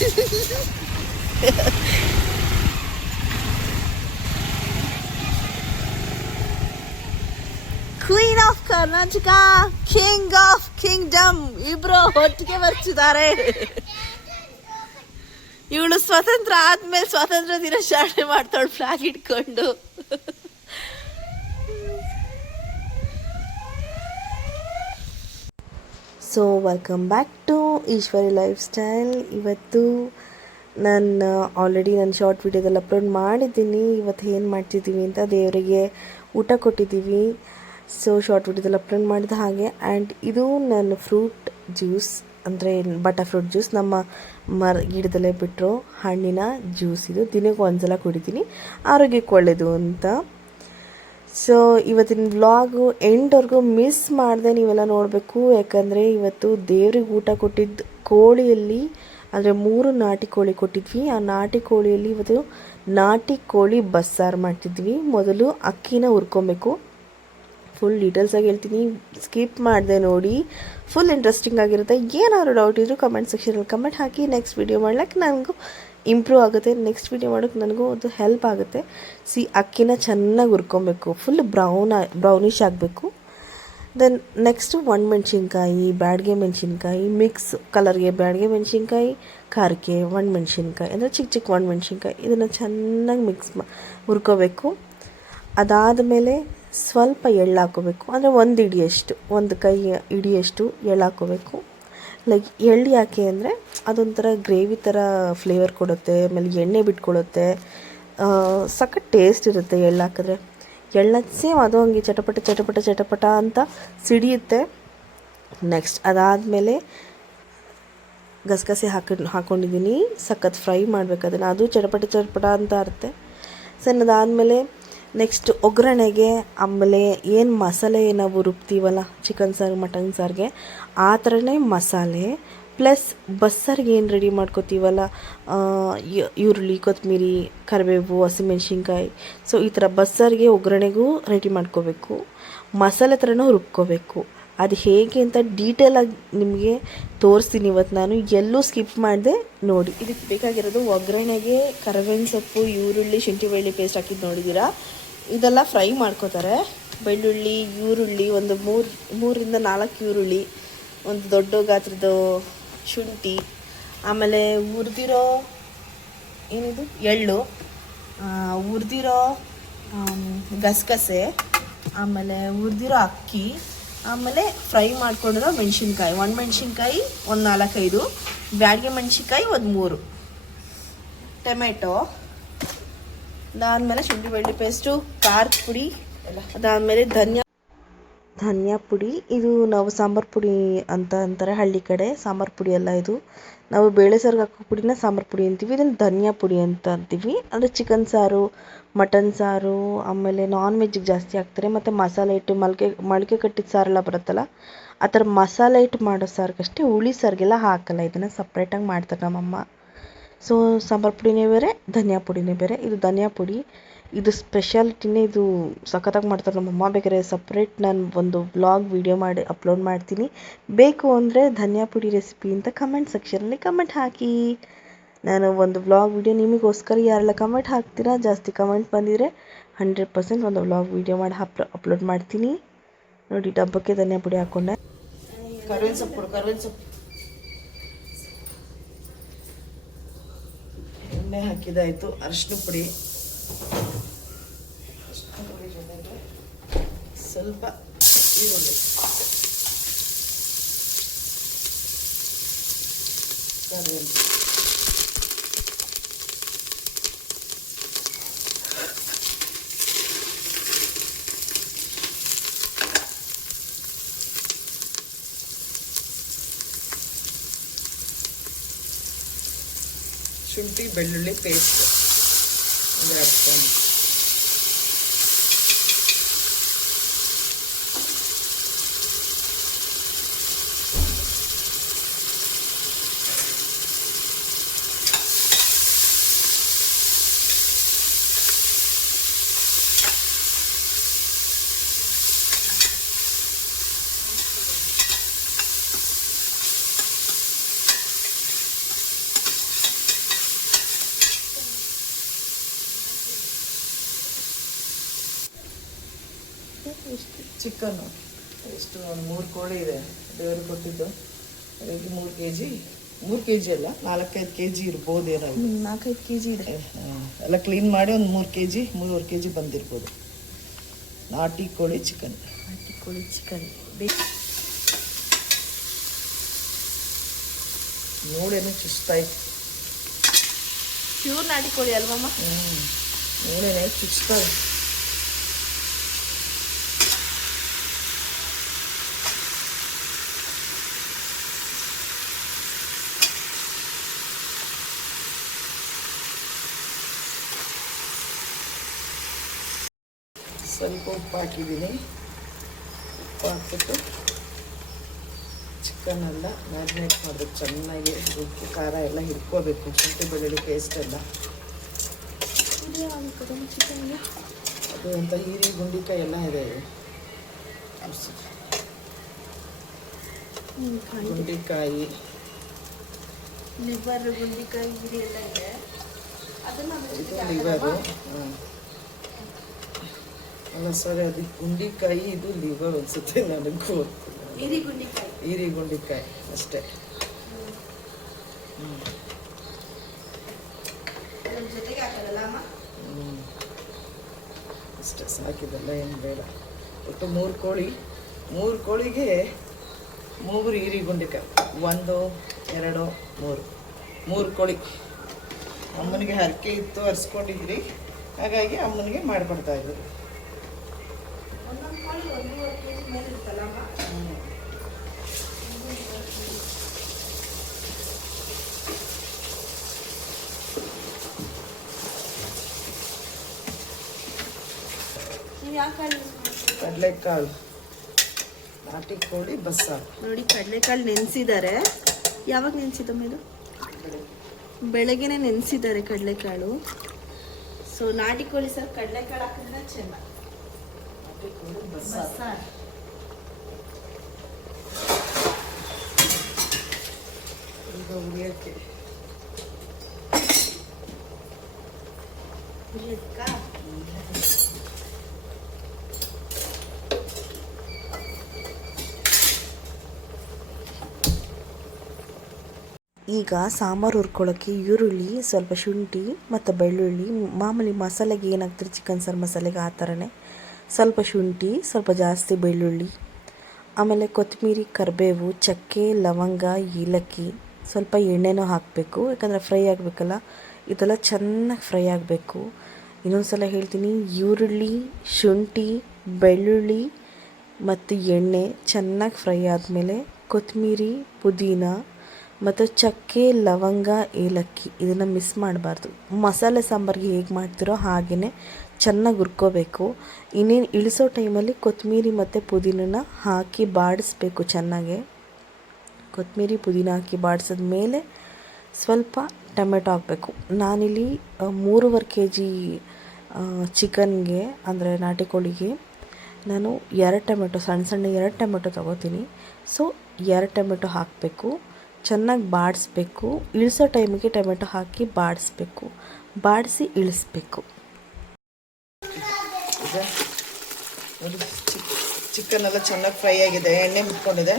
Queen of Karnataka, king of kingdom ಇಬ್ರು ಒಟ್ಟಿಗೆ ಬರ್ತಿದ್ದಾರೆ. ಇವಳು ಸ್ವತಂತ್ರ ಆದ್ಮೇಲೆ ಸ್ವಾತಂತ್ರ್ಯ ದಿನಾಚರಣೆ ಮಾಡ್ತಾಳು ಫ್ಲಾಗ್ ಇಟ್ಕೊಂಡು. So welcome back to Eshwari lifestyle. ಇವತ್ತು ನಾನು ಆಲ್ರೆಡಿ ನನ್ನ ಶಾರ್ಟ್ ವಿಡಿಯೋದಲ್ಲಿ ಅಪ್ಲೋಡ್ ಮಾಡಿದ್ದೀನಿ. ಇವತ್ತು ಏನು ಮಾಡ್ತಿದ್ದೀವಿ ಅಂತ, ದೇವರಿಗೆ ಊಟ ಕೊಟ್ಟಿದ್ದೀವಿ. ಸೊ ಶಾರ್ಟ್ ವಿಡಿಯೋದಲ್ಲಿ ಅಪ್ಲೋಡ್ ಮಾಡಿದ ಹಾಗೆ. ಆ್ಯಂಡ್ ಇದು ನನ್ನ ಫ್ರೂಟ್ ಜ್ಯೂಸ್, ಅಂದರೆ ಬಟರ್ ಫ್ರೂಟ್ ಜ್ಯೂಸ್, ನಮ್ಮ ಗಿಡದಲ್ಲೇ ಬಿಟ್ಟರು ಹಣ್ಣಿನ ಜ್ಯೂಸ್. ಇದು ದಿನಕ್ಕೆ ಒಂದ್ಸಲ ಕುಡಿತೀನಿ, ಆರೋಗ್ಯಕ್ಕೆ ಒಳ್ಳೆಯದು ಅಂತ. ಸೊ ಇವತ್ತಿನ ವ್ಲಾಗು ಎಂಡ್ವರೆಗೂ ಮಿಸ್ ಮಾಡಿದೆ ನೀವೆಲ್ಲ ನೋಡಬೇಕು. ಯಾಕಂದರೆ ಇವತ್ತು ದೇವ್ರಿಗೆ ಊಟ ಕೊಟ್ಟಿದ್ದು ಕೋಳಿಯಲ್ಲಿ, ಅಂದರೆ 3 ನಾಟಿ ಕೋಳಿ ಕೊಟ್ಟಿದ್ವಿ. ಆ ನಾಟಿ ಕೋಳಿಯಲ್ಲಿ ಇವತ್ತು ನಾಟಿ ಕೋಳಿ ಬಸ್ಸಾರು ಮಾಡ್ತಿದ್ವಿ. ಮೊದಲು ಅಕ್ಕಿನ ಹುರ್ಕೊಬೇಕು. ಫುಲ್ ಡೀಟೇಲ್ಸಾಗಿ ಹೇಳ್ತೀನಿ, ಸ್ಕಿಪ್ ಮಾಡಿದೆ ನೋಡಿ, ಫುಲ್ ಇಂಟ್ರೆಸ್ಟಿಂಗ್ ಆಗಿರುತ್ತೆ. ಏನಾದರೂ ಡೌಟ್ ಇದ್ದರೂ ಕಮೆಂಟ್ ಸೆಕ್ಷನಲ್ಲಿ ಕಮೆಂಟ್ ಹಾಕಿ. ನೆಕ್ಸ್ಟ್ ವೀಡಿಯೋ ಮಾಡ್ಲಿಕ್ಕೆ ನನಗೂ ಇಂಪ್ರೂವ್ ಆಗುತ್ತೆ, ನೆಕ್ಸ್ಟ್ ವೀಡಿಯೋ ಮಾಡೋಕ್ಕೆ ನನಗೂ ಅದು ಹೆಲ್ಪ್ ಆಗುತ್ತೆ. ಅಕ್ಕಿನ ಚೆನ್ನಾಗಿ ಹುರ್ಕೊಬೇಕು, ಫುಲ್ ಬ್ರೌನಿಷ್ ಆಗಬೇಕು. ದೆನ್ ನೆಕ್ಸ್ಟು ಒಣಮೆಣ್ಸಿನ್ಕಾಯಿ, ಬ್ಯಾಡಗೆ ಮೆಣಸಿನ್ಕಾಯಿ, ಮಿಕ್ಸ್ ಕಲರ್ಗೆ ಬ್ಯಾಡಗೆ ಮೆಣಸಿನ್ಕಾಯಿ, ಖಾರಕ್ಕೆ ಒಣಮೆಣ್ಸಿನ್ಕಾಯಿ, ಅಂದರೆ ಚಿಕ್ಕ ಚಿಕ್ಕ ಒಣಮೆಣ್ಸಿನ್ಕಾಯಿ, ಇದನ್ನು ಚೆನ್ನಾಗಿ ಹುರ್ಕೋಬೇಕು. ಅದಾದಮೇಲೆ ಸ್ವಲ್ಪ ಎಳ್ಳು ಹಾಕೋಬೇಕು, ಅಂದರೆ ಒಂದು ಕೈ ಹಿಡಿಯಷ್ಟು ಎಳ್ಳು ಹಾಕೋಬೇಕು. ಲೈಕ್ ಎಳ್ಳು ಯಾಕೆ ಅಂದರೆ ಅದೊಂಥರ ಗ್ರೇವಿ ಥರ ಫ್ಲೇವರ್ ಕೊಡುತ್ತೆ, ಆಮೇಲೆ ಎಣ್ಣೆ ಬಿಟ್ಕೊಡುತ್ತೆ, ಸಖತ್ ಟೇಸ್ಟ್ ಇರುತ್ತೆ ಎಳ್ಳು ಹಾಕಿದ್ರೆ. ಎಳ್ಳು ಸೇಮ್ ಅದು ಹಂಗೆ ಚಟಪಟ ಅಂತ ಸಿಡಿಯುತ್ತೆ. ನೆಕ್ಸ್ಟ್ ಅದಾದಮೇಲೆ ಗಸಗಸೆ ಹಾಕ್ಕೊಂಡಿದ್ದೀನಿ, ಸಖತ್ ಫ್ರೈ ಮಾಡಬೇಕು ಅದನ್ನು, ಅದು ಚಟಪಟ ಅಂತ ಇರುತ್ತೆ. ಸಣ್ಣ ಅದಾದಮೇಲೆ ನೆಕ್ಸ್ಟ್ ಒಗ್ಗರಣೆಗೆ, ಆಮೇಲೆ ಏನು ಮಸಾಲೆ ನಾವು ರುಬ್ತೀವಲ್ಲ ಚಿಕನ್ ಸಾರು ಮಟನ್ ಸಾರಿಗೆ, ಆ ಥರನೇ ಮಸಾಲೆ ಪ್ಲಸ್ ಬಸ್ಸಾರಿಗೆ ಏನು ರೆಡಿ ಮಾಡ್ಕೋತೀವಲ್ಲ, ಈರುಳ್ಳಿ, ಕೊತ್ತಂಬರಿ, ಕರಿಬೇವು, ಹಸಿಮೆಣ್ಸಿನ್ಕಾಯಿ, ಸೊ ಈ ಥರ ಬಸ್ಸಾರಿಗೆ ಒಗ್ಗರಣೆಗೂ ರೆಡಿ ಮಾಡ್ಕೋಬೇಕು. ಮಸಾಲೆ ಥರನೂ ರುಬ್ಕೋಬೇಕು. ಅದು ಹೇಗೆ ಅಂತ ಡೀಟೇಲಾಗಿ ನಿಮಗೆ ತೋರಿಸ್ತೀನಿ ಇವತ್ತು. ನಾನು ಎಲ್ಲೂ ಸ್ಕಿಪ್ ಮಾಡಿದೆ ನೋಡಿ. ಇದಕ್ಕೆ ಬೇಕಾಗಿರೋದು ಒಗ್ಗರಣೆಗೆ ಕರಿಬೇವಿನ ಸೊಪ್ಪು, ಈರುಳ್ಳಿ, ಶುಂಠಿ ಬೆಳ್ಳುಳ್ಳಿ ಪೇಸ್ಟ್ ಹಾಕಿದ್ದು ನೋಡಿದ್ದೀರಾ. ಇದೆಲ್ಲ ಫ್ರೈ ಮಾಡ್ಕೋತಾರೆ. ಬೆಳ್ಳುಳ್ಳಿ, ಈರುಳ್ಳಿ, ಒಂದು 3ರಿಂದ 4 ಈರುಳ್ಳಿ, ಒಂದು ದೊಡ್ಡ ಗಾತ್ರದ ಶುಂಠಿ, ಆಮೇಲೆ ಹುರಿದಿರೋ ಏನಿದು ಎಳ್ಳು, ಹುರಿದಿರೋ ಗಸಗಸೆ, ಆಮೇಲೆ ಹುರಿದಿರೋ ಅಕ್ಕಿ, ಆಮೇಲೆ ಫ್ರೈ ಮಾಡ್ಕೊಂಡಿರೋ ಮೆಣಸಿನ್ಕಾಯಿ, ಒಣಮೆಣ್ಸಿನ್ಕಾಯಿ ಒಂದು 4-5, ಬ್ಯಾಡಗೆ ಮೆಣಸಿನ್ಕಾಯಿ ಒಂದು 3, ಟೊಮೆಟೊ, ಅದಾದಮೇಲೆ ಶುಂಠಿ ಬೆಳ್ಳುಳ್ಳಿ ಪೇಸ್ಟು, ಖಾರದ ಪುಡಿ, ಅದಾದಮೇಲೆ ಧನಿಯಾ ಪುಡಿ. ಇದು ನಾವು ಸಾಂಬಾರು ಪುಡಿ ಅಂತ ಅಂತಾರೆ ಹಳ್ಳಿ ಕಡೆ, ಸಾಂಬಾರು ಪುಡಿ ಅಲ್ಲ ಇದು. ನಾವು ಬೇಳೆ ಸಾರಿಗೆ ಹಾಕೋ ಪುಡಿನ ಸಾಂಬಾರು ಪುಡಿ ಅಂತೀವಿ, ಇದನ್ನು ಧನಿಯಾ ಪುಡಿ ಅಂತ ಅಂತೀವಿ. ಅಂದರೆ ಚಿಕನ್ ಸಾರು, ಮಟನ್ ಸಾರು, ಆಮೇಲೆ ನಾನ್ ವೆಜ್ಜಿಗೆ ಜಾಸ್ತಿ ಹಾಕ್ತಾರೆ. ಮತ್ತು ಮಸಾಲೆ ಇಟ್ಟು ಮೊಳಕೆ ಕಟ್ಟಿದ ಸಾರೆಲ್ಲ ಬರುತ್ತಲ್ಲ, ಆ ಥರ ಮಸಾಲೆ ಇಟ್ಟು ಮಾಡೋ ಸಾರಿಗಷ್ಟೇ, ಹುಳಿ ಸಾರಿಗೆಲ್ಲ ಹಾಕಲ್ಲ. ಇದನ್ನು ಸಪ್ರೇಟಾಗಿ ಮಾಡ್ತಾರೆ ನಮ್ಮಮ್ಮ. ಸೊ ಸಾಂಬಾರು ಪುಡಿನೇ ಬೇರೆ, ಧನಿಯಾ ಪುಡಿನೇ ಬೇರೆ. ಇದು ಧನಿಯಾ ಪುಡಿ, ಇದು ಸ್ಪೆಷಾಲಿಟಿನೇ, ಇದು ಸಖತ್ತಾಗಿ ಮಾಡ್ತಾರೆ ನಮ್ಮಮ್ಮ. ಬೇಕಾದ್ರೆ ಸಪ್ರೇಟ್ ನಾನು ಒಂದು ವ್ಲಾಗ್ ವಿಡಿಯೋ ಮಾಡಿ ಅಪ್ಲೋಡ್ ಮಾಡ್ತೀನಿ. ಬೇಕು ಅಂದರೆ ಧನಿಯಾ ಪುಡಿ ರೆಸಿಪಿ ಅಂತ ಕಮೆಂಟ್ ಸೆಕ್ಷನಲ್ಲಿ ಕಮೆಂಟ್ ಹಾಕಿ. ನಾನು ಒಂದು ವ್ಲಾಗ್ ವಿಡಿಯೋ ನಿಮಗೋಸ್ಕರ, ಯಾರೆಲ್ಲ ಕಮೆಂಟ್ ಹಾಕ್ತೀರಾ, ಜಾಸ್ತಿ ಕಮೆಂಟ್ ಬಂದಿದ್ರೆ 100% ಒಂದು ವ್ಲಾಗ್ ವಿಡಿಯೋ ಮಾಡಿ ಅಪ್ಲೋಡ್ ಮಾಡ್ತೀನಿ. ನೋಡಿ, ಡಬ್ಬಕ್ಕೆ ಧನಿಯಾ ಪುಡಿ ಹಾಕ್ಕೊಂಡೆ. ಕರ್ಬೇವಿನ ಸೊಪ್ಪು ಎಣ್ಣೆ ಹಾಕಿದಾಯಿತು. ಅರಿಶಿನ ಪುಡಿ, ಸ್ವಲ್ಪ ಈರುಳ್ಳಿ, ಕರಿಬೇವು, ಶುಂಠಿ ಬೆಳ್ಳುಳ್ಳಿ ಪೇಸ್ಟ್ ಅಂದರೆ ಹಾಕ್ತೀನಿ. ಎಷ್ಟು ಚಿಕನ್ನು ಎಷ್ಟು ಒಂದು 3 ಕೋಳಿ ಇದೆ ದೇವರು ಕೊಟ್ಟಿದ್ದು. ಹಾಗಾಗಿ 3 ಕೆ ಜಿ ಅಲ್ಲ 4-5 ಕೆ ಜಿ ಇರ್ಬೋದು. ಏನಾದ್ರು 4-5 ಕೆ ಜಿ ಇದೆ. ಎಲ್ಲ ಕ್ಲೀನ್ ಮಾಡಿ ಒಂದು 3 ಕೆ ಜಿ 3.5 ಕೆ ಜಿ ಬಂದಿರ್ಬೋದು. ನಾಟಿ ಕೋಳಿ ಚಿಕನ್ ನೋಡೇನು ಚುಚ್ತಾಯ್ತು. ಪ್ಯೂರ್ ನಾಟಿ ಕೋಳಿ ಅಲ್ವಮ್ಮ? ನೋಡೇನೆ ಚುಚ್ತಾವೆ. ಸ್ವಲ್ಪ ಉಪ್ಪು ಹಾಕಿದ್ದೀನಿ. ಉಪ್ಪು ಹಾಕ್ಬಿಟ್ಟು ಚಿಕನ್ನೆಲ್ಲ ಮ್ಯಾರಿನೇಟ್ ಮಾಡಬೇಕು ಚೆನ್ನಾಗಿ. ಉಪ್ಪು ಖಾರ ಎಲ್ಲ ಹಿಡ್ಕೋಬೇಕು. ಶುಂಠಿ ಬೆಳ್ಳುಳ್ಳಿ ಪೇಸ್ಟ್ ಎಲ್ಲ. ಅದು ಅಂತ ಹೀರಿ ಗುಂಡಿಕಾಯಿ ಎಲ್ಲ ಇದೆ. ಗುಂಡಿಕಾಯಿ, ಲಿವರ್, ಗುಂಡಿಕಾಯಿ, ಹೀರಿ ಎಲ್ಲ ಇದೆ. ಇದು ಲಿವರು. ಅಲ್ಲ ಸರಿ, ಅದು ಗುಂಡಿಕಾಯಿ, ಇದು ಲಿವರ್ ಅನ್ಸುತ್ತೆ. ನನಗೂ ಹೀರಿ ಗುಂಡಿಕಾಯಿ ಅಷ್ಟೇ. ಅಷ್ಟೇ ಸಾಕಿದೆಲ್ಲ, ಏನು ಬೇಡ. ಒಟ್ಟು 3 ಕೋಳಿಗೆ 3 ಹೀರಿ ಗುಂಡಿಕಾಯಿ. 1 2 3 ಕೋಳಿ. ಅಮ್ಮನಿಗೆ ಹರಕೆ ಇತ್ತು, ಹರಿಸ್ಕೊಂಡಿದ್ರಿ. ಹಾಗಾಗಿ ಅಮ್ಮನಿಗೆ ಮಾಡಿಕೊಡ್ತಾ ಇದ್ರು. ಕಡಲೆಕಾಳು, ನಾಟಿ ಕೋಳಿ ಬಸ್ಸಾರು. ನೋಡಿ, ಕಡಲೆಕಾಳು ನೆನೆಸಿದ್ದಾರೆ. ಯಾವಾಗ ನೆನೆಸಿದಮ್ಮ ಇದು? ಬೆಳಗ್ಗೆನೆ ನೆನೆಸಿದ್ದಾರೆ ಕಡಲೆಕಾಳು. ಸೊ ನಾಟಿ ಕೋಳಿ ಸರ್ ಕಡಲೆಕಾಳು ಹಾಕಿದ್ರೆ ಚೆನ್ನಾಗಿ. ನಾಟಿ ಕೋಳಿ ಬಸ್ಸಾರು ಈಗ ಉರಿಯೋಕ್ಕೆ. ಈಗ ಸಾಂಬಾರು ಹುರ್ಕೊಳ್ಳೋಕ್ಕೆ ಈರುಳ್ಳಿ, ಸ್ವಲ್ಪ ಶುಂಠಿ ಮತ್ತು ಬೆಳ್ಳುಳ್ಳಿ, ಮಾಮೂಲಿ ಮಸಾಲೆಗೆ ಏನಾಗ್ತದೆ ಚಿಕನ್ ಸಾರು ಮಸಾಲೆಗೆ ಆ ಥರನೇ ಸ್ವಲ್ಪ ಶುಂಠಿ, ಸ್ವಲ್ಪ ಜಾಸ್ತಿ ಬೆಳ್ಳುಳ್ಳಿ, ಆಮೇಲೆ ಕೊತ್ತಂಬರಿ, ಕರಿಬೇವು, ಚಕ್ಕೆ, ಲವಂಗ, ಏಲಕ್ಕಿ, ಸ್ವಲ್ಪ ಎಣ್ಣೆನೂ ಹಾಕಬೇಕು. ಯಾಕಂದರೆ ಫ್ರೈ ಆಗಬೇಕಲ್ಲ, ಇದೆಲ್ಲ ಚೆನ್ನಾಗಿ ಫ್ರೈ ಆಗಬೇಕು. ಇನ್ನೊಂದು ಸಲ ಹೇಳ್ತೀನಿ, ಈರುಳ್ಳಿ, ಶುಂಠಿ, ಬೆಳ್ಳುಳ್ಳಿ ಮತ್ತು ಎಣ್ಣೆ ಚೆನ್ನಾಗಿ ಫ್ರೈ ಆದಮೇಲೆ ಕೊತ್ತಂಬರಿ, ಪುದೀನ ಮತ್ತು ಚಕ್ಕೆ, ಲವಂಗ, ಏಲಕ್ಕಿ ಇದನ್ನು ಮಿಸ್ ಮಾಡಬಾರ್ದು. ಮಸಾಲೆ ಸಾಂಬಾರಿಗೆ ಹೇಗೆ ಮಾಡ್ತಿರೋ ಹಾಗೆಯೇ ಚೆನ್ನಾಗಿ ಹುರ್ಕೋಬೇಕು. ಇನ್ನೇನು ಇಳಿಸೋ ಟೈಮಲ್ಲಿ ಕೊತ್ತಂಬರಿ ಮತ್ತು ಪುದೀನನ ಹಾಕಿ ಬಾಡಿಸ್ಬೇಕು ಚೆನ್ನಾಗೆ. ಕೊತ್ತಂಬರಿ ಪುದೀನ ಹಾಕಿ ಬಾಡಿಸಿದ ಮೇಲೆ ಸ್ವಲ್ಪ ಟೊಮೆಟೊ ಹಾಕಬೇಕು. ನಾನಿಲ್ಲಿ 3.5 ಕೆ ಜಿ ಚಿಕನ್ಗೆ, ಅಂದರೆ ನಾಟಿ ಕೋಳಿಗೆ ನಾನು 2 ಟೊಮೆಟೊ, ಸಣ್ಣ 2 ಟೊಮೆಟೊ ತೊಗೋತೀನಿ. ಸೊ 2 ಟೊಮೆಟೊ ಹಾಕಬೇಕು. ಚೆನ್ನಾಗಿ ಬಾಡಿಸ್ಬೇಕು. ಇಳಿಸೋ ಟೈಮಿಗೆ ಟೊಮೆಟೊ ಹಾಕಿ ಬಾಡಿಸ್ಬೇಕು. ಬಾಡಿಸಿ ಇಳಿಸ್ಬೇಕು. ಈಗ ನೋಡಿ, ಚಿಕನ್ ಎಲ್ಲ ಚೆನ್ನಾಗಿ ಫ್ರೈ ಆಗಿದೆ. ಎಣ್ಣೆ ಬಿಟ್ಕೊಂಡಿದೆ,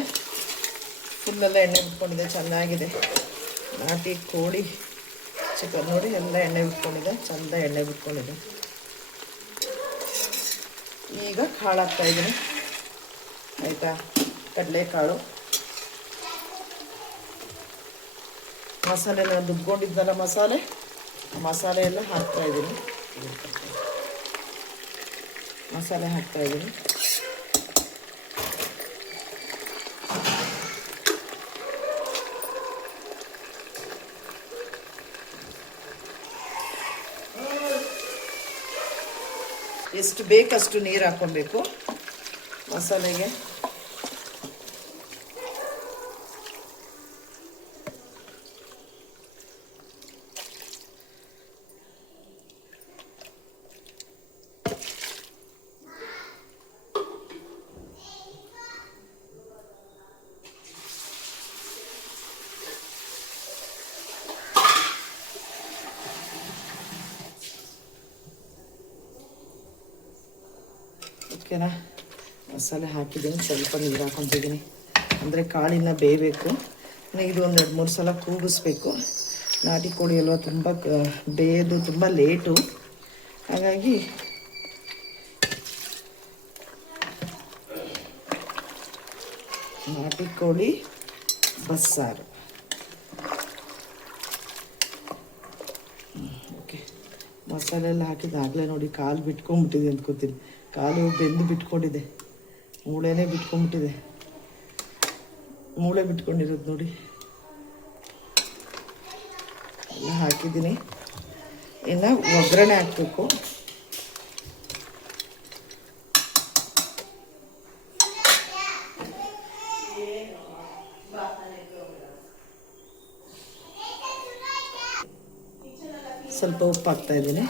ಫುಲ್ಲೆಲ್ಲ ಎಣ್ಣೆ ಬಿಟ್ಕೊಂಡಿದೆ. ಚೆನ್ನಾಗಿದೆ ನಾಟಿ ಕೋಳಿ ಚಿಕನ್. ನೋಡಿ ಎಲ್ಲ ಎಣ್ಣೆ ಬಿಟ್ಕೊಂಡಿದೆ, ಚೆಂದ ಎಣ್ಣೆ ಬಿಟ್ಕೊಂಡಿದೆ. ಈಗ ಕಾಳು ಹಾಕ್ತಾಯಿದ್ದೀನಿ. ಆಯಿತಾ? ಕಡಲೆಕಾಳು, ಮಸಾಲೆ ನಾನು ದುಬ್ಕೊಂಡಿದ್ದಲ್ಲ, ಮಸಾಲೆ ಎಲ್ಲ ಹಾಕ್ತಾಯಿದ್ದೀನಿ. ಮಸಾಲೆ ಹಾಕ್ತಾಯಿದ್ದೀನಿ. ಎಷ್ಟು ಬೇಕಷ್ಟು ನೀರು ಹಾಕ್ಕೊಬೇಕು ಮಸಾಲೆಗೆ. ಓಕೆನಾ? ಮಸಾಲೆ ಹಾಕಿದ್ದೀನಿ, ಸ್ವಲ್ಪ ನೀರು ಹಾಕೊತಿದ್ದೀನಿ, ಅಂದರೆ ಕಾಳಿನ ಬೇಯಬೇಕು. ಇದು ಒಂದು 2-3 ಸಲ ಕೂಗಿಸ್ಬೇಕು. ನಾಟಿ ಕೋಳಿ ಅಲ್ವ, ತುಂಬ ಬೇಯೋದು ತುಂಬ ಲೇಟು. ಹಾಗಾಗಿ ನಾಟಿ ಕೋಳಿ ಬಸ್ಸಾರು. ಓಕೆ, ಮಸಾಲೆ ಎಲ್ಲ ಹಾಕಿದಾಗಲೇ ನೋಡಿ ಕಾಲು ಬಿಟ್ಕೊಂಡ್ಬಿಟ್ಟಿದೆ ಅಂತ ಗೊತ್ತಿಲ್ಲ. ಕಾಲು ಬೆಂದು ಬಿಟ್ಕೊಂಡಿದೆ, ಮೂಳೆನೇ ಬಿಟ್ಕೊಂಡ್ಬಿಟ್ಟಿದೆ. ಮೂಳೆ ಬಿಟ್ಕೊಂಡಿರೋದು ನೋಡಿ. ಎಲ್ಲ ಹಾಕಿದ್ದೀನಿ. ಇನ್ನು ಒಗ್ಗರಣೆ ಹಾಕಬೇಕು. ಸ್ವಲ್ಪ ಉಪ್ಪು ಹಾಕ್ತಾ ಇದ್ದೀನಿ.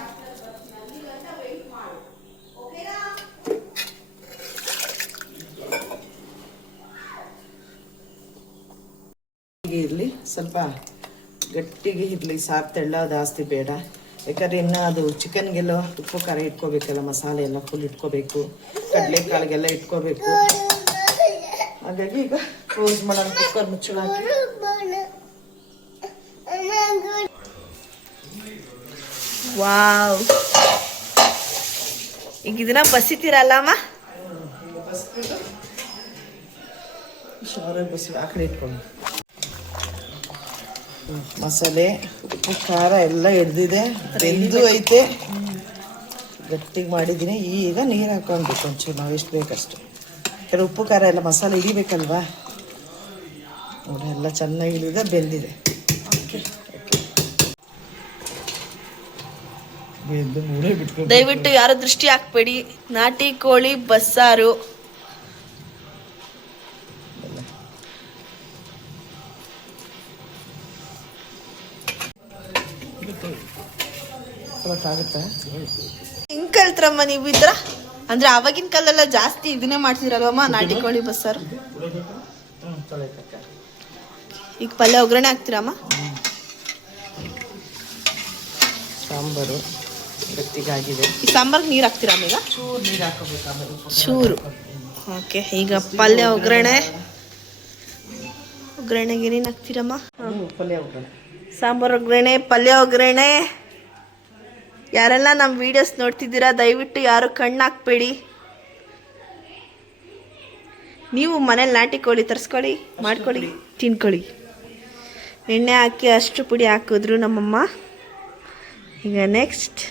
ಇರಲಿ, ಸ್ವಲ್ಪ ಗಟ್ಟಿಗೆ ಇರಲಿ, ಸಾರು ತೆಳ್ಳ ಜಾಸ್ತಿ ಬೇಡ. ಯಾಕಂದರೆ ಇನ್ನು ಅದು ಚಿಕನ್ಗೆಲ್ಲ ಉಪ್ಪು ಖಾರ ಇಟ್ಕೋಬೇಕಲ್ಲ, ಮಸಾಲೆ ಎಲ್ಲ ಫುಲ್ ಇಟ್ಕೋಬೇಕು, ಕಡಲೆಕಾಳಿಗೆಲ್ಲ ಇಟ್ಕೋಬೇಕು. ಹಾಗಾಗಿ ಈಗ ಕ್ಲೋಸ್ ಮಾಡೋಣ, ಕುಕ್ಕರ್ ಮುಚ್ಚಳ ಹಾಕಿ. ವಾವ್, ಈಗ ಇದನ್ನ ಬಸಿತೀರಲ್ಲಮ್ಮ? ಆ ಕಡೆ ಇಟ್ಕೊಂಡು ಮಸಾಲೆ ಉಪ್ಪು ಖಾರ ಎಲ್ಲ ಹಿಡ್ದಿದೆ, ಬೆಂದು ಐತೆ, ಗಟ್ಟಿಗೆ ಮಾಡಿದ್ದೀನಿ. ಈಗ ನೀರು ಹಾಕೊಳ್ಬೇಕು ಒಂಚೂರು, ನಾವು ಎಷ್ಟು ಬೇಕಷ್ಟು. ಯಾಕಂದರೆ ಉಪ್ಪು ಖಾರ ಎಲ್ಲ ಮಸಾಲೆ ಹಿಡಿಬೇಕಲ್ವಾ. ನೋಡಿ, ಎಲ್ಲ ಚೆನ್ನಾಗಿ ಹಿಡಿದ ಬೆಂದಿದೆ. ದಯವಿಟ್ಟು ಯಾರು ದೃಷ್ಟಿ ಹಾಕ್ಬೇಡಿ. ನಾಟಿ ಕೋಳಿ ಬಸ್ಸಾರು. ಹೆಂಗ್ ಕಲ್ತ್ರಮ್ಮ ನೀವು ಈ ಥರ? ಅಂದ್ರೆ ಆವಾಗಿನ ಕಾಲೆಲ್ಲ ಜಾಸ್ತಿ ಇದನ್ನೇ ಮಾಡ್ತಿರಲ್ವಮ್ಮ, ನಾಟಿ ಕೋಳಿ ಬಸ್ಸಾರು. ಈಗ ಪಲ್ಯ ಒಗ್ಗರಣೆ ಹಾಕ್ತೀರಮ್ಮ? ಸಾಂಬಾರು ಗಟ್ಟಿಗಾಗಿದೆ. ಈ ಸಾಂಬಾರ್ಗೆ ನೀರು ಹಾಕ್ತೀರಮ್ಮ ಈಗ? ಚೂರು ನೀರು ಹಾಕೋಬೇಕು, ಆಮೇಲೆ ಚೂರು. ಓಕೆ, ಈಗ ಪಲ್ಯ ಒಗ್ಗರಣೆಗೆ ಏನೇನು ಹಾಕ್ತೀರಮ್ಮ? ಪಲ್ಯ ಒಗ್ಗರಣೆ, ಸಾಂಬಾರು ಒಗ್ಗರಣೆ, ಪಲ್ಯ ಒಗ್ಗರಣೆ. ಯಾರೆಲ್ಲ ನಮ್ಮ ವಿಡಿಯೋಸ್ ನೋಡ್ತಿದ್ದೀರಾ ದಯವಿಟ್ಟು ಯಾರು ಕಣ್ಣು ಹಾಕ್ಬೇಡಿ. ನೀವು ಮನೇಲಿ ನಾಟಿ ಕೋಳಿ ತರಿಸ್ಕೊಳ್ಳಿ, ಮಾಡ್ಕೊಳ್ಳಿ, ತಿನ್ಕೊಳ್ಳಿ. ಎಣ್ಣೆ ಹಾಕಿ ಅಷ್ಟು ಪುಡಿ ಹಾಕಿದ್ರು ನಮ್ಮಮ್ಮ. ಈಗ ನೆಕ್ಸ್ಟ್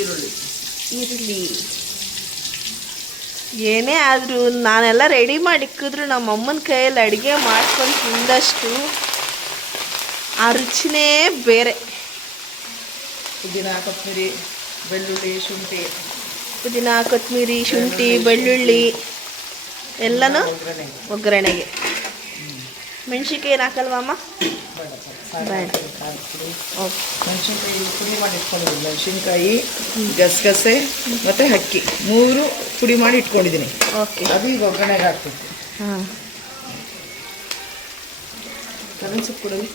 ಈರುಳ್ಳಿ. ಏನೇ ಆದರೂ ನಾನೆಲ್ಲ ರೆಡಿ ಮಾಡಿ ಇಕ್ಕಿದ್ರು ನಮ್ಮಮ್ಮನ ಕೈಯಲ್ಲಿ ಅಡುಗೆ ಮಾಡ್ಕೊಂಡು ತಿಂದಷ್ಟು ಆ ರುಚಿನೇ ಬೇರೆ. ಪುದೀನ, ಕೊತ್ತಂಬರಿ, ಬೆಳ್ಳುಳ್ಳಿ, ಶುಂಠಿ. ಪುದೀನ, ಕೊತ್ತಂಬರಿ, ಶುಂಠಿ, ಬೆಳ್ಳುಳ್ಳಿ ಎಲ್ಲನೂ ಒಗ್ಗರಣೆಗೆ. ಮೆಣಸಿನ್ಕಾಯಿ ಏನು ಹಾಕಲ್ವಮ್ಮ? ಬೇಡ. ಓಕೆ, ಮೆಣಸಿನ್ಕಾಯಿ ಪುಡಿ ಮಾಡಿ ಇಟ್ಕೊಂಡಿದ್ದೀನಿ. ಮೆಣಸಿನ್ಕಾಯಿ, ಗಸಗಸೆ ಮತ್ತು ಅಕ್ಕಿ 3 ಪುಡಿ ಮಾಡಿ ಇಟ್ಕೊಂಡಿದ್ದೀನಿ. ಓಕೆ, ಅದು ಈಗ ಒಗ್ಗರಣೆಗೆ ಹಾಕ್ಬೇಕು. ಹಾಂ, ಕರಿಬೇವು ಸೊಪ್ಪು ಕೊಡಲಿ.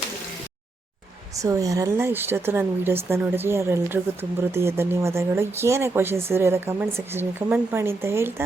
ಸೊ ಯಾರೆಲ್ಲ ಇಷ್ಟೊತ್ತು ನನ್ನ ವೀಡಿಯೋಸ್ನ ನೋಡಿದ್ರಿ ಅವರೆಲ್ಲರಿಗೂ ತುಂಬ ಹೃದಯ ಧನ್ಯವಾದಗಳು. ಏನೇ ಕ್ವಶನ್ಸ್ ಇರೋ ಎಲ್ಲ ಕಮೆಂಟ್ ಸೆಕ್ಷನ್ಗೆ ಕಮೆಂಟ್ ಮಾಡಿ ಅಂತ ಹೇಳ್ತಾ